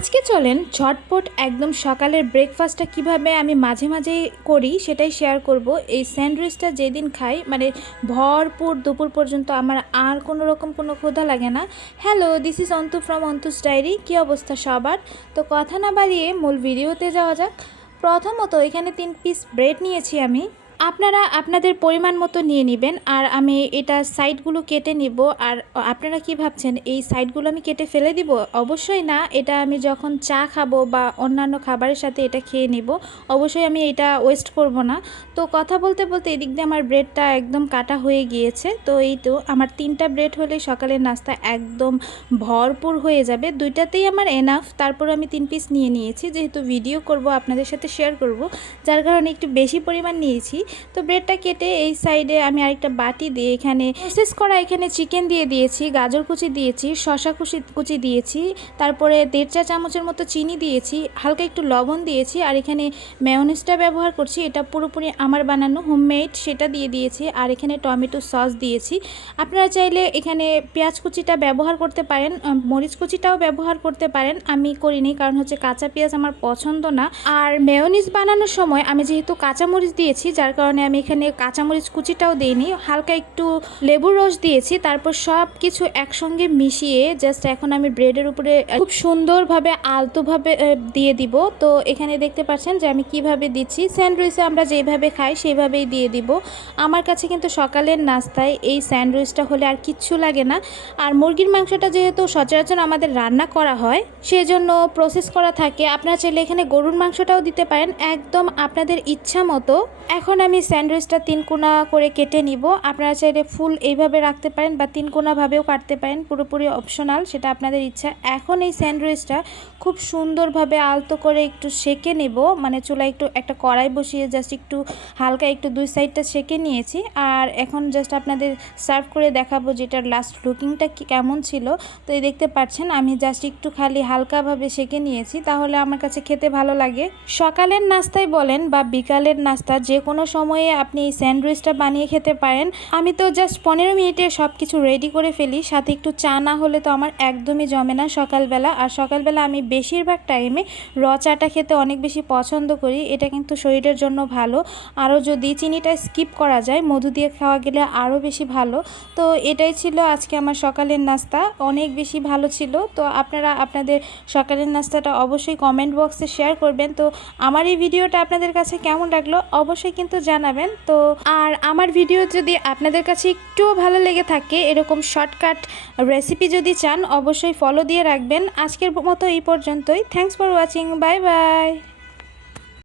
আজকে চলেন ঝটপট একদম সকালের ব্রেকফাস্টটা কীভাবে আমি মাঝে মাঝে করি সেটাই শেয়ার করব। এই স্যান্ডউইচটা যেদিন খাই মানে ভরপুর দুপুর পর্যন্ত আমার আর কোনো রকম কোনো ক্ষুধা লাগে না। Hello this is Antu from Antu's diary. কী অবস্থা সবার? তো কথা না বাড়িয়ে মূল ভিডিওতে যাওয়া যাক। প্রথমত এখানে তিন পিস ব্রেড নিয়েছি আমি। আপনারা আপনাদের পরিমাণ মতো নিয়ে নেবেন আর আমি এটা সাইডগুলো কেটে নিব আর আপনারা কি ভাবছেন, এই সাইডগুলো আমি কেটে ফেলে দিব? অবশ্যই না, এটা আমি যখন চা খাব বা অন্যান্য খাবারের সাথে এটা খেয়ে নিব, অবশ্যই আমি এটা ওয়েস্ট করব না। তো কথা বলতে বলতে এদিক দিয়ে আমার ব্রেডটা একদম কাটা হয়ে গিয়েছে, তো এই তো আমার তিনটা ব্রেড হলে সকালের নাস্তা একদম ভরপুর হয়ে যাবে। দুইটাতেই আমার এনাফ তারপর আমি তিন পিস নিয়ে নিয়েছি, যেহেতু ভিডিও করব, আপনাদের সাথে শেয়ার করব, যার কারণে একটু বেশি পরিমাণ নিয়েছি। তো ব্রেডটা কেটে এই সাইডে আমি আরেকটা বাটি দিয়ে এখানে প্রসেস করা এখানে চিকেন দিয়ে দিয়েছি, গাজর কুচি দিয়েছি শশা কুচি কুচি দিয়েছি, তারপরে দেড় চা চামচের মতো চিনি দিয়েছি, হালকা একটু লবণ দিয়েছি আর এখানে মেয়নিজটা ব্যবহার করছি, এটা পুরোপুরি আমার বানানো হোমমেড সেটা দিয়ে দিয়েছি আর এখানে টমেটো সস দিয়েছি। আপনারা চাইলে এখানে পেঁয়াজ কুচিটা ব্যবহার করতে পারেন মরিচ কুচিটাও ব্যবহার করতে পারেন, আমি করিনি কারণ হচ্ছে কাঁচা পেঁয়াজ আমার পছন্দ না। আর মেয়নিজ বানানোর সময় আমি যেহেতু কাঁচা মরিচ দিয়েছি, যার কারণে আমি এখানে কাঁচামরিচ কুচিটাও দিইনি। হালকা একটু লেবুর রস দিয়েছি, তারপর সব কিছু একসঙ্গে মিশিয়ে জাস্ট এখন আমি ব্রেডের উপরে খুব সুন্দরভাবে, আলতোভাবে দিয়ে দিব। তো এখানে দেখতে পাচ্ছেন যে আমি কীভাবে দিচ্ছি। স্যান্ডউইচে আমরা যেভাবে খাই সেইভাবেই দিয়ে দিব। আমার কাছে কিন্তু সকালের নাস্তায় এই স্যান্ডউইচটা হলে আর কিচ্ছু লাগে না। আর মুরগির মাংসটা যেহেতু সচরাচর আমাদের রান্না করা হয়, সেজন্য প্রসেস করা থাকে। আপনারা চাইলে এখানে গরুর মাংসটাও দিতে পারেন। একদম আপনাদের ইচ্ছা মতো। এখন আমি স্যান্ডউইচটা তিন কোনা করে কেটে নিব। আপনারা চাইলে ফুল এইভাবে রাখতে পারেন বা তিন কোনাভাবেও কাটতে পারেন, পুরোপুরি অপশনাল সেটা আপনাদের ইচ্ছা। এখন এই স্যান্ডউইচটা খুব সুন্দরভাবে আলতো করে একটু সেকে নেব মানে চুলায় একটু, একটা কড়াই বসিয়ে জাস্ট একটু হালকা একটু দুই সাইডটা সেকে নিয়েছি। আর এখন জাস্ট আপনাদের সার্ভ করে দেখাবো যেটার লাস্ট লুকিংটা কেমন ছিল। তো এই দেখতে পাচ্ছেন, আমি জাস্ট একটু খালি হালকাভাবে সেকে নিয়েছি, তাহলে আমার কাছে খেতে ভালো লাগে। সকালের নাস্তায় বলেন বা বিকালের নাস্তা, যে কোনো সময়ে আপনি এই স্যান্ডউইচটা বানিয়ে খেতে পারেন। আমি তো জাস্ট পনেরো মিনিটে সব কিছু রেডি করে ফেলি। সাথে একটু চা না হলে তো আমার একদমই জমে না সকালবেলা। আর সকালবেলা আমি বেশিরভাগ টাইমে র চাটা খেতে অনেক বেশি পছন্দ করি। এটা কিন্তু শরীরের জন্য ভালো। আরও যদি চিনিটা স্কিপ করা যায়, মধু দিয়ে খাওয়া গেলে আরও বেশি ভালো। তো এটাই ছিল আজকে আমার সকালের নাস্তা। অনেক বেশি ভালো ছিল। তো আপনারা আপনাদের সকালের নাস্তাটা অবশ্যই কমেন্ট বক্সে শেয়ার করবেন। তো আমার এই ভিডিওটা আপনাদের কাছে কেমন লাগল? অবশ্যই কিন্তু জানাবেন। তো আর আমার ভিডিও যদি আপনাদের কাছে একটুও ভালো লেগে থাকে, এরকম শর্টকাট রেসিপি যদি চান, অবশ্যই ফলো দিয়ে রাখবেন। আজকের মতো এই পর্যন্তই। Thanks for watching bye bye